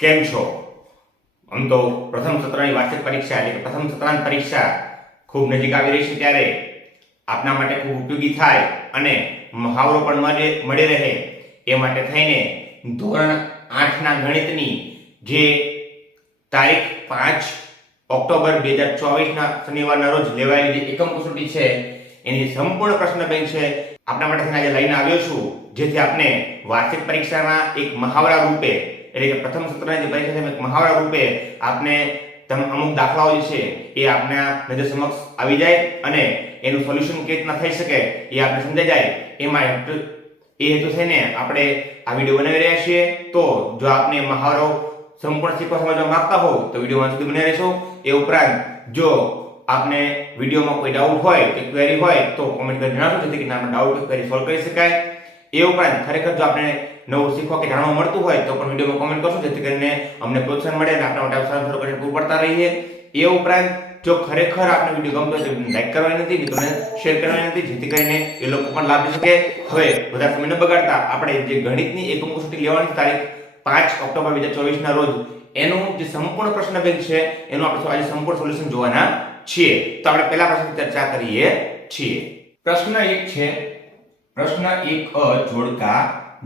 કેમ છો? આમ તો પ્રથમ સત્રની વાર્ષિક પરીક્ષા એટલે કે પ્રથમ સત્રાંત પરીક્ષા ખૂબ નજીક આવી રહી છે ત્યારે આપના માટે ખૂબ ઉપયોગી થાય અને મહાવરો પણ મળી રહે એ માટે થઈને ધોરણ 8ના ગણિતની જે તારીખ 5 ઓક્ટોબર 2024ના શનિવારના રોજ લેવાયેલી જે એકમ કસોટી છે એની સંપૂર્ણ પ્રશ્ન બેંક છે આપના માટે થઈને આજે લઈને આવ્યો છું, જેથી આપને વાર્ષિક પરીક્ષાના એક મહાવરા રૂપે એટલે કે પ્રથમ સત્રની જે પરીક્ષા છે એક મહાવરા રૂપે આપને અમુક દાખલાઓ છે એ આપના નજર સમક્ષ આવી જાય અને એનું સોલ્યુશન કેવી રીતના થઈ શકે એ આપને સમજાઈ જાય એમાં એ હેતુ થઈને આપણે આ વિડીયો બનાવી રહ્યા છીએ. તો જો આપને મહાવરો સંપૂર્ણ શીખવા સમજવા માંગતા હો તો વિડીયોમાં સુધી બને રહેશો. એ ઉપરાંત જો આપને વિડીયોમાં કોઈ ડાઉટ હોય કે ક્વેરી હોય તો કોમેન્ટ કરી જણાવશો, જેથી કરીને આપણે ડાઉટ કે ક્વેરી સોલ્વ કરી શકાય. એ ઉપરાંત ખરેખર જો આપણે નવું શીખવા કે જાણવા મળતું હોય તો પણ વિડીયોમાં કોમેન્ટ કરશો, જેથી કરીને અમને પ્રોત્સાહન મળે અને આપણા માટે સારું કરીને પૂરું પડતા રહીએ. એ ઉપરાંત જો ખરેખર આપને વિડીયો ગમતો હોય તો લાઈક કરવાની નથી, મિત્રોને શેર કરવાની નથી, જેથી કરીને એ લોકો પણ લાભ લઈ શકે. હવે વધારે સમય ન બગાડતા આપણે જે ગણિતની એકમ કસોટી લેવાની તારીખ 5 ઓક્ટોબર 2024ના રોજ એનું જે સંપૂર્ણ પ્રશ્ન બેંક છે એનું આપણે આજે સંપૂર્ણ સોલ્યુશન જોવાના છીએ. તો આપણે પહેલા પ્રશ્ન ચર્ચા કરીએ છીએ. પ્રશ્ન 1 છે, પ્રશ્ન 1 જોડકા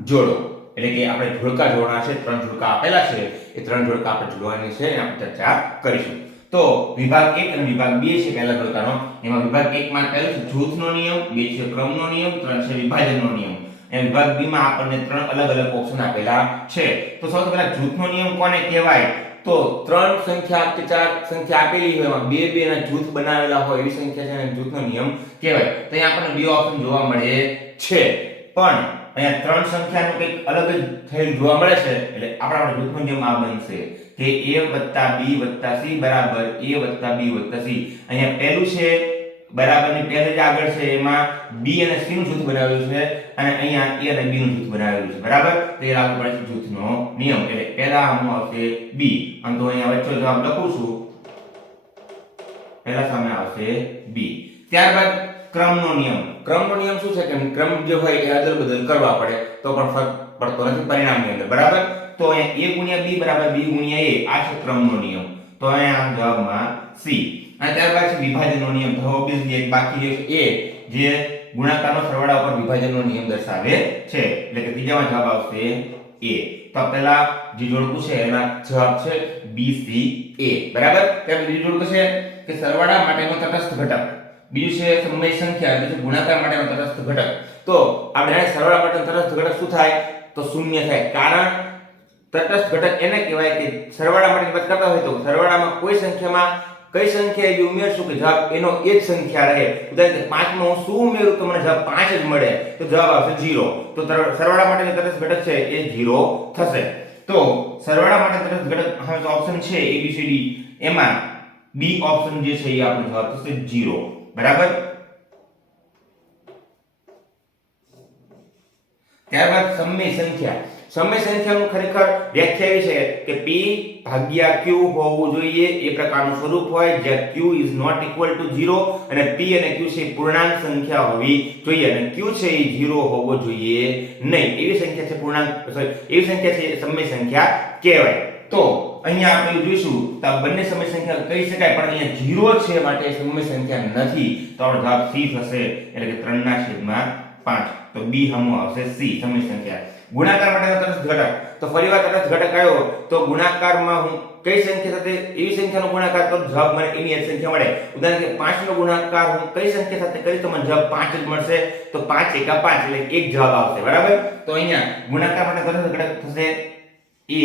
જોડો. એટલે કે આપણે જોડકા જોડવાના છે, 3 જોડકા આપેલા છે, એ 3 જોડકા આપણે જોડવાની છે એની આપણે ચર્ચા કરીશું. તો વિભાગ 1 અને વિભાગ 2 છે પહેલા જોડકાનો. એમાં વિભાગ 1 માં પહેલું છે જૂથનો નિયમ, 2 છે ક્રમનો નિયમ, 3 છે વિભાજનનો નિયમ. અને વિભાગ 2 માં આપણને 3 અલગ અલગ ઓપ્શન આપેલા છે. તો સૌથી પહેલા જૂથનો નિયમ કોને કહેવાય? તો 3 સંખ્યા કે 4 સંખ્યા આપેલી હોય એમાં 2 2 ના જૂથ બનાવેલા હોય એવી સંખ્યા છે એને જૂથનો નિયમ કહેવાય. તો અહીં આપણને બે ઓપ્શન જોવા મળે છે, પણ અહીંયા 3 સંખ્યાનું કંઈક અલગ જ થયેલ જોવા મળે છે. એટલે આપણા જૂથનો નિયમ આ બનશે કે a b c બરાબર a b c. અહીંયા પહેલું છે બરાબરની પહેલે જ આગળ છે એમાં b અને c નું જૂથ બનાવેલું છે અને અહીંયા a અને b નું જૂથ બનાવેલું છે. બરાબર, તો એ લાગુ પડે છે જૂથનો નિયમ. એટલે પહેલા આમાં આવશે b, અને તો અહીંયા વચ્ચે જવાબ લખું છું, પહેલા સામે આવશે b. ત્યારબાદ ક્રમનો નિયમ. ક્રમનો નિયમ શું છે કે ક્રમ જે હોય એ અદલ બદલ કરવા પડે તો પણ ફરક પડતો નથી પરિણામની અંદર. બરાબર, તો અહીંયા a b બરાબર b a આ છે ક્રમનો નિયમ. તો અહીંયા જવાબમાં c. અને ત્યારબાદ છે વિભાજનનો નિયમ. તો ઓબ્વિયસલી એક બાકી છે a, જે ગુણાકારનો સરવાળા ઉપર વિભાજનનો નિયમ દર્શાવે છે. એટલે કે ત્રીજામાં જવાબ આવશે a. તો પહેલા જે જોડકું છે એના જવાબ છે b c a. બરાબર, ત્યાર બીજું જોડકું છે કે સરવાળા માટેનો તટસ્થ ઘટક, બીજું છે સમય સંખ્યા, બીજું ગુણાકાર માટેનો તટસ્થ ઘટક. તો આપણે સરવાળા માટેનો તટસ્થ ઘટક શું થાય? તો શૂન્ય થાય. કારણ તટસ્થ ઘટક એને કહેવાય કે સરવાળા માટે વાત કરતા હોય તો સરવાળામાં કોઈ સંખ્યામાં કઈ સંખ્યા એવી ઉમેરશું કે જવાબ એનો એ જ સંખ્યા રહે. ઉદાહરણ તરીકે 5 માં હું શું ઉમેરું તો મને જવાબ 5 જ મળે, તો જવાબ આવશે 0. તો સરવાળા માટે જે તટસ્થ ઘટક છે એ 0 થશે. તો સરવાળા માટે તટસ્થ ઘટક હવે તો ઓપ્શન છે a b c d, એમાં બી ઓપ્શન જે છે એ આપણો જવાબ થશે 0. બરાબર, ત્યારબાદ સમય સંખ્યા. સમય સંખ્યાનું ખરેખર વ્યાખ્યા એવી છે કે p ભાગ્યા q હોવું જોઈએ એ પ્રકારનું સ્વરૂપ હોય જ્યાં q is not equal to 0 અને p અને q છે પૂર્ણાંક સંખ્યા હોવી જોઈએ અને q છે એ 0 હોવો જોઈએ નહીં. એવી સંખ્યા છે પૂર્ણાંક એવી સંખ્યા છે સમય સંખ્યા કહેવાય. તો અહીંયા આપણે જોઈશું તો આ બંને સમય સંખ્યા કહી શકાય, પણ અહીંયા 0 છે માટે સમય સંખ્યા નથી. તો આપણો જવાબ c થશે, એટલે કે 3/5. તો b હમો આવશે c સમય સંખ્યા. ગુણાકાર માટેનો તટસ્થ ઘટક. તો ફરીવાર તટસ્થ ઘટક આવ્યો તો ગુણાકારમાં હું કઈ સંખ્યા સાથે એવી સંખ્યાનો ગુણાકાર કરું જવાબ મને એની જ સંખ્યા મળે. ઉદાહરણ કે 5 નો ગુણાકાર હું કઈ સંખ્યા સાથે કરીશ તો મને જવાબ 5 જ મળશે. તો 5 × 5 એટલે એક જવાબ આવશે. બરાબર, તો અહીંયા ગુણાકાર માટે તટસ્થ ઘટક થશે a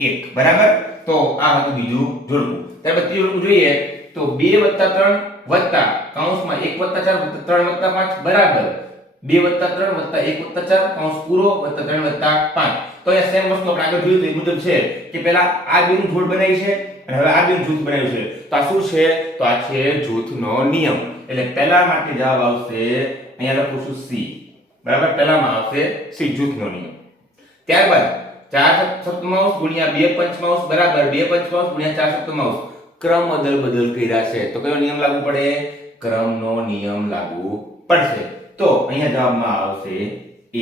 1. બરાબર, તો આ હતું બીજું જોડકું. ત્યારબાદ ત્રીજું જોડકું જોઈએ તો 2 + 3 વત્તા કૌંસમાં 1 + 4 + 3 + 5 બરાબર 2 + 3 + 1 + 4 કૌંસ પૂરો + 3 + 5. તો એ સેમ વસ્તુ આપણે આગળ જોયું તે મુજબ છે કે પહેલા આ બેનું જોડ બનાવી છે અને હવે આ બેનું જૂથ બનાવ્યું છે. તો આ શું છે? તો આ છે જૂથનો નિયમ. એટલે પહેલા માટે જવાબ આવશે અહીંયા લખું છું c. બરાબર, પહેલામાં આવશે c જૂથનો નિયમ. ત્યારબાદ 4/7 ગુણ્યા 2/5 બરાબર 2/5 ગુણ્યા 4/7 ક્રમ અદલ બદલ કર્યા છે. તો કયો નિયમ લાગુ પડે? ક્રમનો નિયમ લાગુ પડશે. તો અહીંયા જવાબમાં આવશે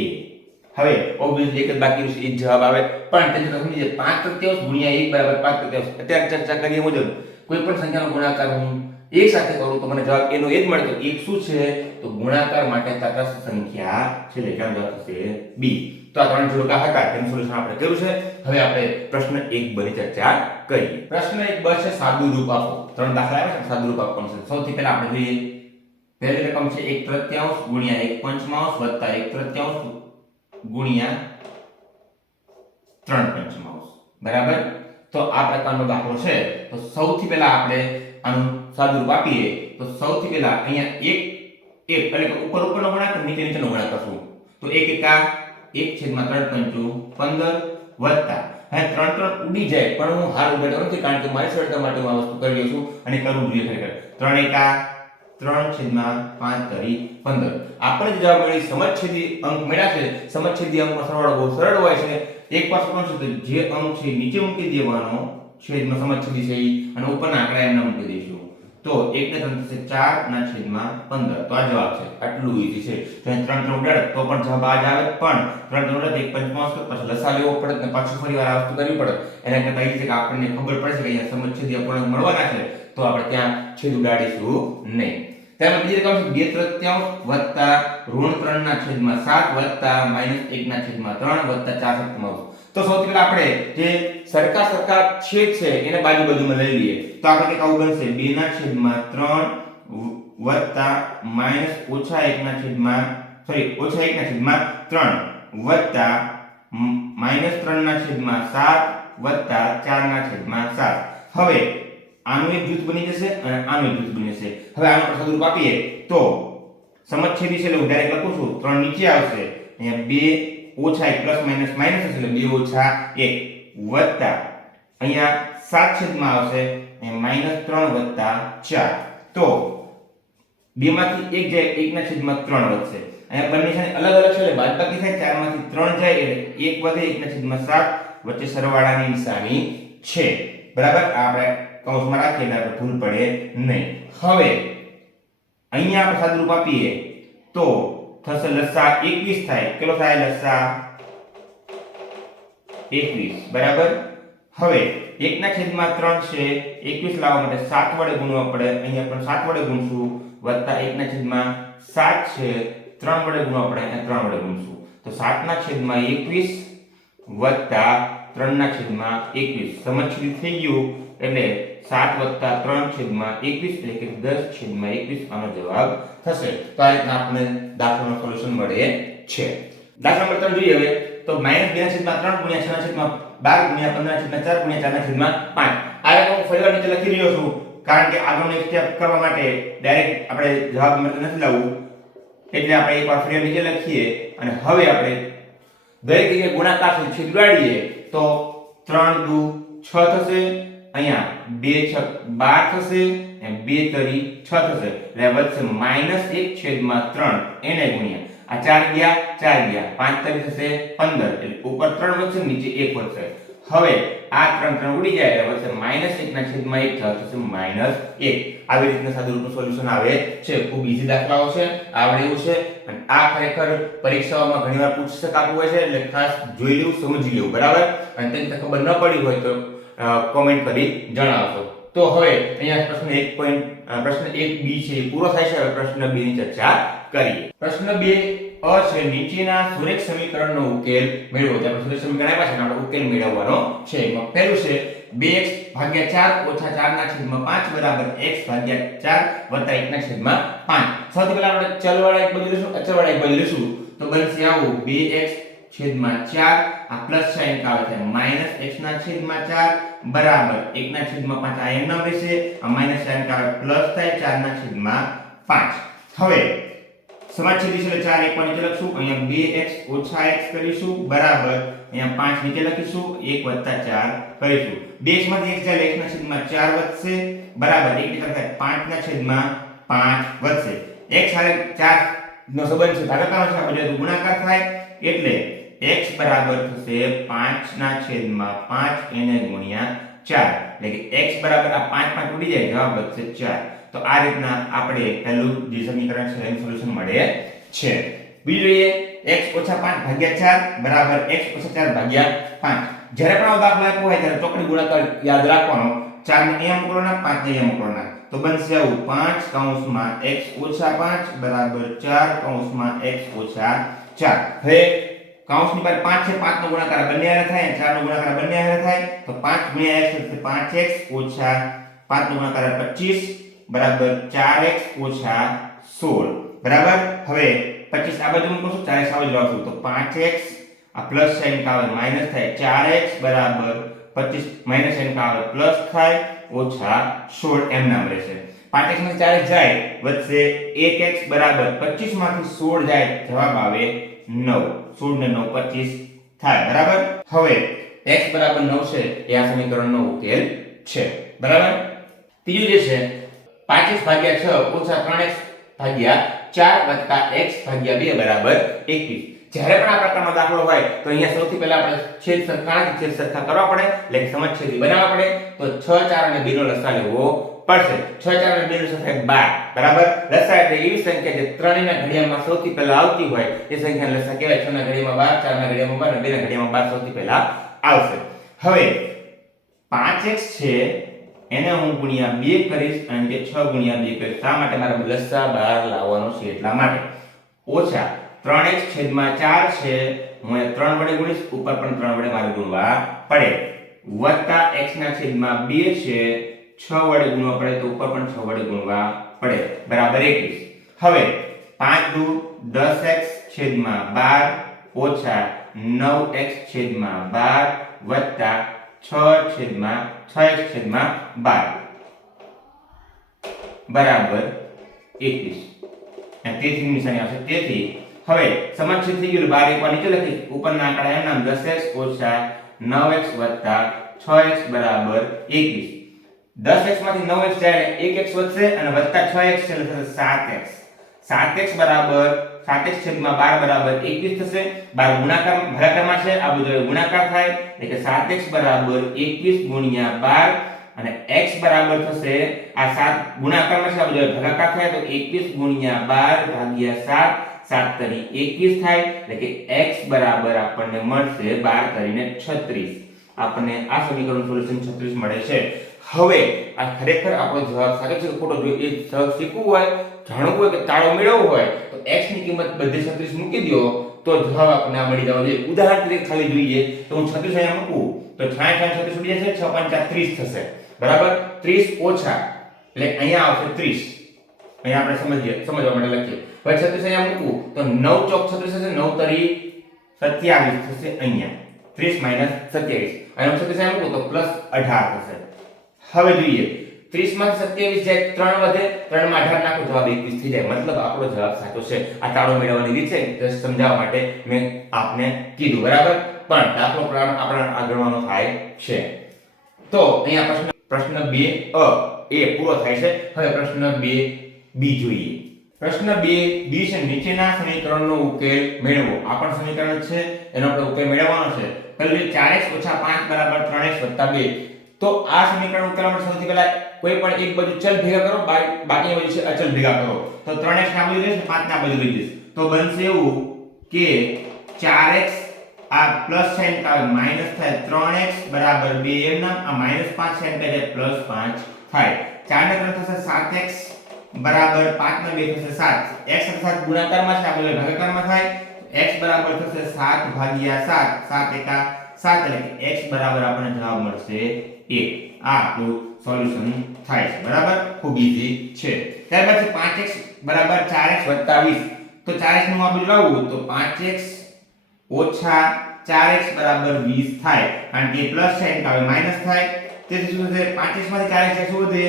a. હવે ઓબ્વિયસલી એક જ બાકી રહેશે, એ જ જવાબ આવે. પણ તે છતાં સમજીએ 5 તૃતીયાંશ ગુણ્યા 1 બરાબર 5 તૃતીયાંશ. અત્યારે ચર્ચા કરીએ મુજબ કોઈ પણ સંખ્યાનો ગુણાકાર હું એક સાથે કરું તો મને જવાબ એનો એ જ મળે. તો એક શું છે? તો ગુણાકાર માટે તટસ્થ સંખ્યા છે, એટલે જવાબ થશે બી. તો આ ત્રણ જોડકા હતા, તેનું સોલ્યુશન આપણે કર્યું છે. હવે આપણે પ્રશ્ન 1 ની ચર્ચા કરીએ. પ્રશ્ન 1 છે સાદું રૂપ આપો. ત્રણ દાખલા આવ્યા છે, સાદું રૂપ આપવાનું છે. સૌથી પહેલા આપણે જોઈએ પહેલી રકમ છે 1/3 ગુણ્યા 1/5 વત્તા 1/3 ગુણ્યા 3/5. બરાબર? તો આ પ્રકારનો દાખલો છે. તો સૌથી પહેલા આપણે આનું સાદું રૂપ આપીએ. તો સૌથી પહેલા અહીંયા 1 એટલે કે ઉપર ઉપરનો ગુણાકાર, નીચે નીચેનો ગુણાકાર કરશું. તો 1 એકા 1/3/5 15 વત્તા, હવે 3 ઉડી જાય પણ હું હાર ઉડાડતો નથી, કારણ કે મારી સરળતા માટે હું આ વસ્તુ કરી રહ્યો છું અને કરવું જોઈએ ખરેખર. 3 એકા 3/5 તરી 15. આપણે જે જવાબ મળી સમછેદી અંક મળ્યા છે. સમછેદી અંકનો સરવાળો બહુ સરળ હોય છે. એક પાછો કોણ છે? તો જે અંક છે નીચે મૂકી દેવાનો, છેદમાં સમછેદી છે ઈ, અને ઉપરના આંકડા એમને મૂકી દઈશું. તો 1 ને 3 થશે 4/15. તો આ જવાબ છે. આટલું ઈઝી છે. જો 3 ઉડાડે તો પણ જવાબ આ જ આવે, પણ 3 ઉડાડે 1/5 પછી લસા લેવો પડે ને પાછું ફરીવાર આ વસ્તુ કરવી પડે. એના કરતા એ છે કે આપણને ખબર પડે છે કે અહીંયા સમછેદી અપૂર્ણાંક મળવાના છે, તો આપણે ત્યાં છેદ ઉડાડીશું નહીં. ત્યારબાદ બીજી રકમ છે 2/3 વત્તા -3/7 વત્તા -1/3 વત્તા 4/7. તો સૌથી પહેલા આપણે જે સરખા છેદ છે એને બાજુમાં લઈ લઈએ. તો આપણે કંઈક આવું બનશે 2/3 વત્તા -1/3 વત્તા -3/7 વત્તા 4/7. હવે આનું એક જૂથ બની જશે અને આનું એક જૂથ બની જશે. હવે આનો આપણે સાદું રૂપ આપીએ તો સમછેદી છે એટલે હું ડાયરેક્ટ લખું છું. 3 નીચે આવશે, અહીંયા 2 ઓછા 1 પ્લસ માઇનસ માઇનસ હશે એટલે 2 ઓછા 1 વત્તા અહીંયા 7 છેદમાં આવશે, અહીંયા -3 વત્તા 4. તો 2 માંથી 1 જાય, 1/3 વધશે. અહીંયા બંને છે અલગ અલગ છે એટલે બાદબાકી થાય. 4 માંથી 3 જાય એટલે 1 વધે, 1/7 વચ્ચે સરવાળાની નિશાની છે. બરાબર? આપણે કૌંસમાં રાખીએ એટલે આપણે ભૂલ પડે નહીં. હવે અહીંયા આપણે સાદું રૂપ આપીએ તો થશે લસા 21 થાય. કેટલો થાય લસા? 21. બરાબર? હવે 1/3 છે, 21 લાવવા માટે 7 વડે ગુણવા પડે. અહીંયા પણ 7 વડે ગુણશું, વત્તા 1/7 છે, 3 વડે ગુણવા પડે, અહીંયા 3 વડે ગુણશું. તો 7/21 વત્તા 3/21 સમછેદી થઈ ગયું એટલે 7 વત્તા 3/21 એટલે કે 10/21 આનો જવાબ થશે. તો આ રીતના આપણે દાખલાનો સોલ્યુશન મળે છે. દાખલા નંબર 3 જોઈએ હવે. તો -2/3 ગુણ્યા 6/12 ગુણ્યા 15/4 ગુણ્યા 4/5. આ રકમ હું ફરીવાર નીચે લખી રહ્યો છું, કારણ કે આગળનો સ્ટેપ કરવા માટે ડાયરેક્ટ આપણે જવાબ નથી લાવવું, એટલે આપણે એકવાર ફરીવાર નીચે લખીએ અને હવે આપણે દરેક જગ્યાએ ગુણાકાર છે છેદ ઉડાડીએ. તો 3 દુ 6 થશે, અહીંયા 2 6 12 થશે અને 2 તરી 6 થશે એટલે વધશે -1/3 એને ગુણ્યા આ 4 ગયા 4 ગયા 5 તરી થશે 15 એટલે ઉપર 3 વધશે, નીચે 1 વધશે. હવે આ 3 ઉડી જાય એટલે વધશે -1/1 થશે -1. આવી રીતના સાદું રૂપનું સોલ્યુશન આવે છે. ખૂબ ઈઝી દાખલાઓ છે, આવડે એવું છે અને આ ખરેખર પરીક્ષાઓમાં ઘણીવાર પૂછી શકાતું હોય છે, એટલે ખાસ જોઈ લેવું, સમજી લેવું. બરાબર? અને તમને ખબર ન પડી હોય તો કોમેન્ટ કરી જણાવશો. તો હવે અહીંયા પ્રશ્ન 1b છે એ પૂરો થાય છે. હવે પ્રશ્ન 2 ની ચર્ચા કરીએ. પ્રશ્ન 2 અ છે નીચેના સુરેખ સમીકરણનો ઉકેલ મેળવો. આપણે સુરેખ સમીકરણ આપ્યા છે અને આપણે ઉકેલ મેળવવાનો છે. એમાં પહેલું છે 2x ભાગ્યા 4 ઓછા 4/5 બરાબર x ભાગ્યા 4 વત્તા 1/5. સૌથી પહેલા આપણે ચલવાળા એક બાજુ લેશું, અચળવાળા એક બાજુ લેશું. તો બનશે આવું 2x છેદમાં 4 આ પ્લસ સાઇન આવે છે -x/4 બરાબર 1/5. આ એમ નામ રહેશે, આ માઈનસ સાઇન આવે પ્લસ થાય 4/5. હવે સમાજછેદી છે 4 એક નીચે લખશું, અહીંયા 2x ઓછા x કરીશું બરાબર અહીંયા 5 નીચે લખીશું, 1 વત્તા 4 કરીશું. 2x માંથી x જાય x/4 વધશે બરાબર 1 થાય 5/5 વધશે. x સાથે 4 નો સંબંધ છે ભાગાકાર છે, આ બધું ગુણાકાર થાય એટલે x બરાબર થશે 5/5 એને ગુણ્યા 4 એટલે કે x બરાબર આ 5 ઉડી જાય, જવાબ વધશે 4. તો આ રીતના આપણે પહેલું જે સમીકરણ છે એનું સોલ્યુશન મળે છે. બીજું જોઈએ x ઓછા 5 ભાગ્યા 4 બરાબર x ઓછા 4 ભાગ્યા 5. જ્યારે પણ આ દાખલો આપ્યો હોય ત્યારે ચોકડી ગુણાકાર યાદ રાખવાનો. 4 ને અહીંયા મૂકવાના, 5 ને અહીંયા મૂકવાના. તો બનશે આવું 5 કૌંસમાં x ઓછા 5 બરાબર 4 કૌંસમાં x ઓછા 4. હવે કૌંસની બહાર 5 છે, 5 નો ગુણાકાર બંને હારે થાય, 4 નો ગુણાકાર બંને હારે થાય, તો 5 ગુણ્યા x એટલે 5x ઓછા 5 નો ગુણાકાર 25 બરાબર 4x ઓછા 16 બરાબર. હવે 25 આ બાજુ મૂકશું, 4x આ બાજુ લાવશું તો 5x આ પ્લસ સાઈન કા આવે માઈનસ થાય, 4x બરાબર 25 માઈનસ સાઈન કા આવે પ્લસ થાય ઓછા 16 એમ નામ રહેશે. 5x માંથી 4x જાય વધશે 1x બરાબર 25 માંથી 16 જાય જવાબ આવે 9. 16 ને 9 25 થાય બરાબર. હવે x બરાબર 9 છે એ આ સમીકરણનો ઉકેલ છે બરાબર. ત્રીજું જે છે 5x ભાગ્યા 6 ઓછા 3x ભાગ્યા 4 વત્તા x ભાગ્યા 2 બરાબર 21. જ્યારે પણ આ પ્રકારનો દાખલો હોય તો અહીંયા સૌથી પહેલા આપણે છેદ સરખા કરવા પડે, એટલે કે સમછેદી બનાવવા પડે. તો 6 4 અને 2 નો લસા લેવો પડશે. 6 4 અને 2 નો લસા થાય 12 બરાબર. લસા એટલે એવી સંખ્યા જે ત્રણેયના ઘડિયામાં સૌથી પહેલા આવતી હોય એ સંખ્યાને લસા કહેવાય. 6 ના ઘડિયામાં 12, 4 ના ઘડિયામાં 12 અને 2 ના ઘડિયામાં 12 સૌથી પહેલા આવશે. હવે 5x છે એને હું ગુણ્યા 2 કરીશ અને કે 6 ગુણ્યા 2 કરીશ. શા માટે? મારે લસા બહાર લાવવાનો છે એટલા માટે. ઓછા 3x છેદમાં 4 છે, હું 3 વડે ગુણીશ, ઉપર પણ 3 વડે મારે ગુણવા પડે, વત્તા x ના છેદમાં 2 છે, 6 વડે ગુણવા પડે તો ઉપર પણ 6 વડે ગુણવા પડે બરાબર 21. હવે 5 દુ 10x છેદમાં 12 ઓછા 9x છેદમાં 12 વત્તા 6x છેદમાં 12 બરાબર 21. અને તેથી નિશાની આવશે. તેથી હવે સમછેદ થઈ ગયું, 12 એકવાર નીચે લખી, ઉપરના આંકડા એમ નામ 10x ઓછા 9x વત્તા 6x બરાબર 21. 10x માંથી 9x જાય 1x વધશે અને વત્તા 6x છે એટલે થશે 7x. 7x બરાબર 7x છેદમાં 12 બરાબર 21 થશે. 12 ગુણાકાર ભાગાકારમાં છે, આ બધો ગુણાકાર થાય એટલે કે 7x બરાબર 21 ગુણ્યા 12 અને x બરાબર થશે આ 7 ગુણાકારમાં છે, આ બધો ભાગાકાર થાય તો 21 ગુણ્યા 12 ભાગ્યા 7 7 તરી 21 થાય એટલે કે x બરાબર આપણને મળશે 12 તરીને 36. આપણને આ સમીકરણનું સોલ્યુશન 36 મળે છે. હવે આ ખરેખર આપણો જવાબ સાચો છે કે ખોટો જોઈએ એ જવાબ શીખવું હોય, જાણવું હોય કે તાળો મેળવવો હોય તો x ની કિંમત બધે 36 મૂકી દો તો જવાબ આપણને આ મળી જવો જોઈએ. ઉદાહરણ તરીકે ખાલી જોઈએ તો હું 36 અહીંયા મૂકું તો 60 36 ઉડી જશે, 6 5 30 થશે બરાબર. 30 ઓછા એટલે અહીંયા આવશે 30. અહીંયા આપણે સમજવા માટે લખીએ. હવે 36 અહીંયા મૂકું તો 9 ચોક 36 થશે, 9 તરી 27 થશે અહીંયા. 30 માઈનસ 27 અને 36 અહીંયા મૂકું તો પ્લસ 18 થશે. હવે જોઈએ 30 માંથી 27 જાય 3 વધે, 3 માં 18 નાખો જવાબ 21 થઈ જાય. મતલબ આપણો જવાબ સાચો છે. આ તાળો મેળવવાની રીત છે જસ્ટ સમજાવવા માટે મેં આપને કીધું બરાબર. પણ દાખલો આપણે આગળવાનો થાય છે. તો અહીંયા પ્રશ્ન 2 એ પૂરો થાય છે. હવે પ્રશ્ન 2b જોઈએ. પ્રશ્ન 2b છે નીચેના સમીકરણનો ઉકેલ મેળવો. આ પણ સમીકરણ છે એનો આપણે ઉકેલ મેળવવાનો છે. પહેલું 4x 5 બરાબર 3x 2. તો આ સમીકરણ ઉકેલવા માટે સૌથી પહેલા કોઈ પણ એક બાજુ ચલ ભેગા કરો, બાકી બાજુ છે અચલ ભેગા કરો. તો 3x ના બાજુ લઈશ, 5 ના બાજુ લઈ જઈશ તો બનશે એવું કે 4x આ પ્લસ સાઈન કા માઈનસ થાય, 3x બરાબર 2 એમ નામ આ -5 સાઈન કા જાય +5 થાય. 4 ને 3 થશે 7x બરાબર 5 ને 2 થશે 7. x સાથે 7 ગુણાકારમાં છે, આ બધું ભાગાકારમાં થાય. x બરાબર થશે 7 ભાગ્યા 7, 7 એકા 7 એટલે કે x બરાબર આપણને જવાબ મળશે 1. આ આપણું સોલ્યુશન થાય છે બરાબર. ખૂબ ઈઝી છે. ત્યારબાદ છે 5x બરાબર 4x 20. તો 4x નું આ બધું લાવવું તો 5x ઓછા 4x બરાબર 20 થાય. કારણ કે પ્લસ સાઈન આવે માઈનસ થાય. તેથી શું થશે 5x માંથી 4x શું વધે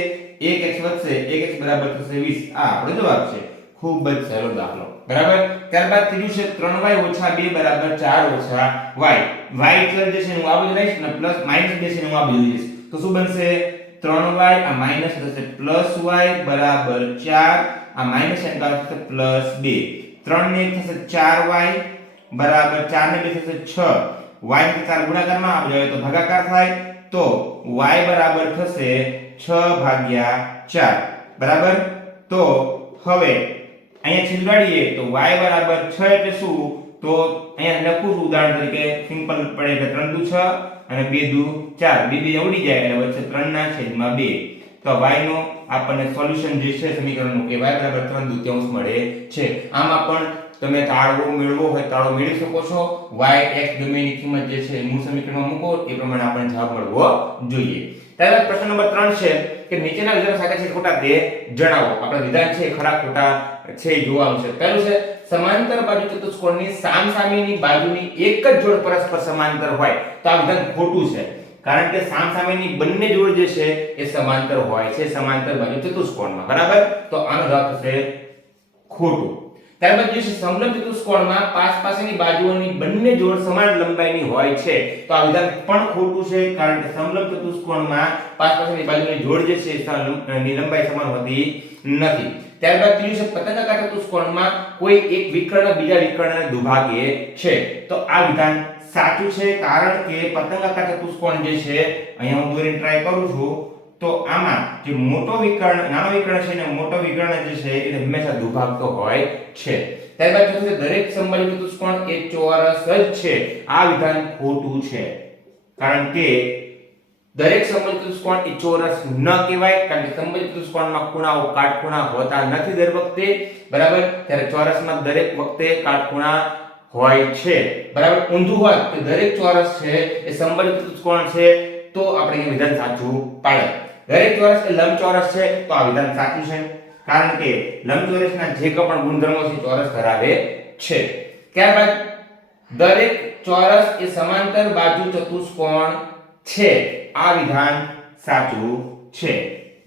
1x વધશે, 1x બરાબર થશે 20. આ આપણો જવાબ છે. ખૂબ જ સરળ દાખલો બરાબર. ત્યારબાદ ત્રીજું છે 3y ઓછા 2 બરાબર 4 ઓછા y. y ચલ જે છે હું આ બધું લઈશ અને પ્લસ માઈનસ 2 છે હું આ બધું લઈશ તો શું બનશે 3y આ માઈનસ થશે પ્લસ y બરાબર 4, આ માઈનસ સાઈન થશે પ્લસ 2. 3 ને 1 થશે 4y બરાબર 4 ને 2 થશે 6. y ને 4 ગુણાકારમાં આપણે તો ભાગાકાર થાય તો y બરાબર થશે 6 ભાગ્યા 4 બરાબર. તો હવે અહીંયા છેદ ઉડાડીએ તો y બરાબર 6 એટલે શું તો અહીંયા લખું છું ઉદાહરણ તરીકે સિમ્પલ પડે એટલે 3 દુ 6 અને 2 દુ 4 બે ઉડી જાય એટલે વચ્ચે 3 ના છેદમાં 2 તો y નો આપણને સોલ્યુશન જે છે સમીકરણનું કે y બરાબર 3 દૂત્યાંશ મળે છે. આમાં પણ તમે તાળવો મેળવો હોય તાળો મેળવી શકો છો. y x ગમેની કિંમત જે છે મૂળ સમીકરણમાં મૂકો એ પ્રમાણે આપણને જવાબ મળવો જોઈએ. ત્યારબાદ પ્રશ્ન નંબર 3 છે કે નીચેના વિધાનો સાચા છે ખોટા તે જણાવો. આપણા વિધાન છે ખરા ખોટા છે એ જોવાનું છે. પહેલું છે સમાંતર બાજુ ચતુષ્કોણની સામસામેની બાજુની એક જ જોડ પરસ્પર સમાંતર હોય તો આ વિધાન ખોટું છે. કારણ કે સામસામેની બંને જોડ જે છે એ સમાંતર હોય છે સમાંતર બાજુ ચતુષ્કોણમાં, બરાબર? તો આનો જવાબ થશે ખોટું. ત્યારબાદ જે છે સમલંબ ચતુષ્કોણમાં પાસની બાજુઓની બંને જોડ સમાન લંબાઈની હોય છે તો આ વિધાન પણ ખોટું છે. કારણ કે સમલંબ ચતુષ્કોણમાં પાસની બાજુની જોડ જે છે ની લંબાઈ સમાન હોતી નથી. ત્યારબાદ ત્રીજું છે પતંગાકાર ચતુષ્કોણમાં કોઈ એક વિકર્ણ બીજા વિકર્ણને દુભાગે છે તો આ વિધાન સાચું છે. કારણ કે પતંગાકાર ચતુષ્કોણ જે છે અહીંયા હું દોરીને ટ્રાય કરું છું તો આમાં જે મોટો વિકર્ણ નાનો વિકર્ણ છે ને મોટો વિકર્ણ જે છે એ હંમેશા દુભાગતો હોય છે. ત્યારબાદ ચોથું છે દરેક સમબાજુ ચતુષ્કોણ એ ચોરસ જ છે. આ વિધાન ખોટું છે. કારણ કે દરેક સમબાજુ ચતુષ્કોણ એ ચોરસ ન કહેવાય. કારણ કે સમબાજુ ચતુષ્કોણમાં ખૂણાઓ કાટખૂણા હોતા નથી દર વખતે, બરાબર? ત્યારે ચોરસમાં દરેક વખતે કાટખૂણા હોય છે, બરાબર? ઊંધું હોય કે દરેક ચોરસ છે એ સમબાજુ ચતુષ્કોણ છે તો આપણે એ વિધાન સાચું પાડે. દરેક ચોરસ એ લંબચોરસ છે તો આ વિધાન સાચું છે. કારણ કે લંબચોરસના જે પણ ગુણધર્મો છે ચોરસ ધરાવે છે. ત્યારબાદ દરેક ચોરસ એ સમાંતર બાજુ ચતુષ્કોણ છે. આ વિધાન સાચું છે,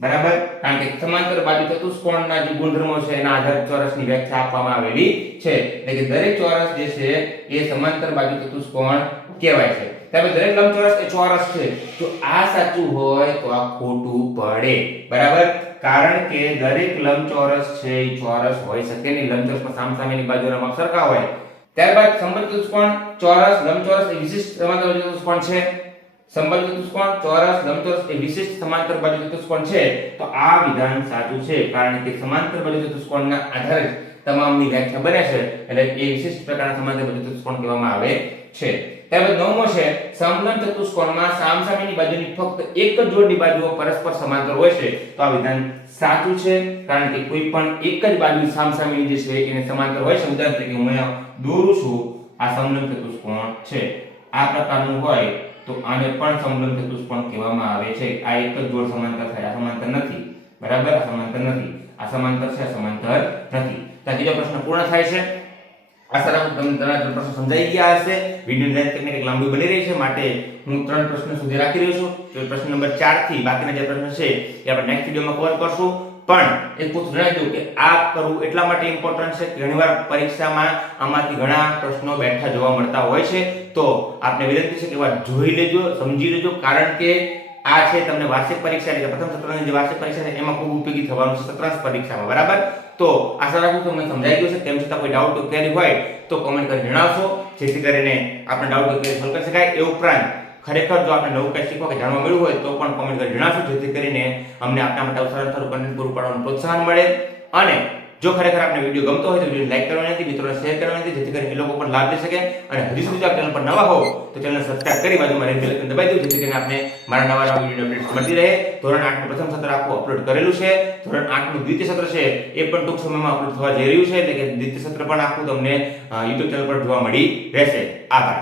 બરાબર? કારણ કે સમાંતર બાજુ ચતુષ્કોણના જે ગુણધર્મો છે એના આધારે ચોરસની વ્યાખ્યા આપવામાં આવેલી છે. એટલે કે દરેક ચોરસ જે છે એ સમાંતર બાજુ ચતુષ્કોણ કહેવાય છે. ત્યારબાદ દરેક લંબચોરસ એ ચોરસ છે. જો આ સાચું હોય તો આ ખોટું પડે, બરાબર? કારણ કે દરેક લંબચોરસ છે એ ચોરસ હોઈ શકે નહીં. લંબચોરસમાં સામસામેની બાજુના માપ સરખા હોય. ત્યારબાદ સમબાજુ ચતુષ્કોણ ચોરસ લંબચોરસ એ વિશિષ્ટ સમાંતર બાજુ ચતુષ્કોણ છે. સમબાજુ ચતુષ્કોણ ચોરસ લંબચોરસ એ વિશિષ્ટ સમાંતર બાજુ ચતુષ્કોણ છે તો આ વિધાન સાચું છે. કારણ કે સમાંતર બાજુ ચતુષ્કોણના આધારે તમામની વ્યાખ્યા બને છે એટલે એ વિશિષ્ટ પ્રકારના સમાંતર બાજુ ચતુષ્કોણ કહેવામાં આવે છે. ત્યારબાદ નવમો છે સમલંબ ચતુષ્કોણમાં સામસામેની બાજુની ફક્ત એક જ જોડની બાજુઓ પરસ્પર સમાંતર હોય છે તો આ વિધાન સાચું છે. કારણ કે કોઈ પણ એક જ બાજુ સામસામેની જે છે એને સમાંતર હોય છે. ઉદાહરણ તરીકે હું અહીંયા દોરું છું, આ સમલંબ ચતુષ્કોણ છે, આ પ્રકારનું હોય તો આને પણ સમલંબ ચતુષ્કોણ કહેવામાં આવે છે. આ એક જ જોડ સમાંતર થાય, આ સમાંતર નથી, બરાબર? આ સમાંતર નથી, આ સમાંતર છે, આ સમાંતર નથી. તો ત્રીજો પ્રશ્ન પૂર્ણ થાય છે. આશા રાખું તમને ત્રણ પ્રશ્ન સમજાઈ ગયા હશે. વિડિયોની લેન્થ કંઈક લાંબી બની રહી છે માટે હું 3 પ્રશ્ન સુધી રાખી રહ્યો છું. તો પ્રશ્ન નંબર 4 થી બાકીના જે પ્રશ્ન છે એ આપણે નેક્સ્ટ વિડિયોમાં કવર કરશું. પણ એક વસ્તુ જણાવી દઉં કે આ કરવું એટલા માટે ઇમ્પોર્ટન્ટ છે કે ઘણીવાર પરીક્ષામાં આમાંથી ઘણા પ્રશ્નો બેઠા જોવા મળતા હોય છે. તો આપને વિનંતી છે કે એકવાર જોઈ લેજો, સમજી લેજો. કારણ કે આ છે તમને વાર્ષિક પરીક્ષા એટલે પ્રથમ સત્રની જે વાર્ષિક પરીક્ષા છે એમાં ખૂબ ઉપયોગી થવાનું છે સત્રાંશ પરીક્ષામાં, બરાબર? તો આશા રાખું તમને સમજાઈ ગયું છે. તેમ છતાં કોઈ ડાઉટ કે ક્વેરી હોય તો કોમેન્ટ કરીને જણાવશો જેથી કરીને આપણે ડાઉટ કે ક્વેરી સોલ્વ કરી શકાય. એ ઉપરાંત ખરેખર જો આપણે નવું કંઈ શીખવા કે જાણવા મળ્યું હોય તો પણ કોમેન્ટ કરીને જણાવશો જેથી કરીને અમને આપના માટે સારું કન્ટેન્ટ પૂરું પાડવાનું પ્રોત્સાહન મળે. અને જો ખરેખર આપને વિડિયો ગમતો હોય તો વિડિયોને લાઈક કરવાની નથી, મિત્રોને શેર કરવાની નથી જેથી કરીને એ લોકો પણ લાભ લઈ શકે. અને હજી સુધી જો આપ ચેનલ પર નવા હો તો ચેનલને સબસ્ક્રાઇબ કરી બાજુમાં રહેલ બેલ આઇકન દબાવી દો જેથી કરીને આપને મારા નવા વિડિયો અપડેટ્સ મળતી રહે. ધોરણ 8 નું પ્રથમ સત્ર આખું અપલોડ કરેલું છે. ધોરણ 8 નું દ્વિતીય સત્ર છે એ પણ ટૂંક સમયમાં અપલોડ થવા જઈ રહ્યું છે એટલે કે દ્વિતીય સત્ર પણ આખું તમને YouTube ચેનલ પર જોવા મળી રહેશે. આભાર.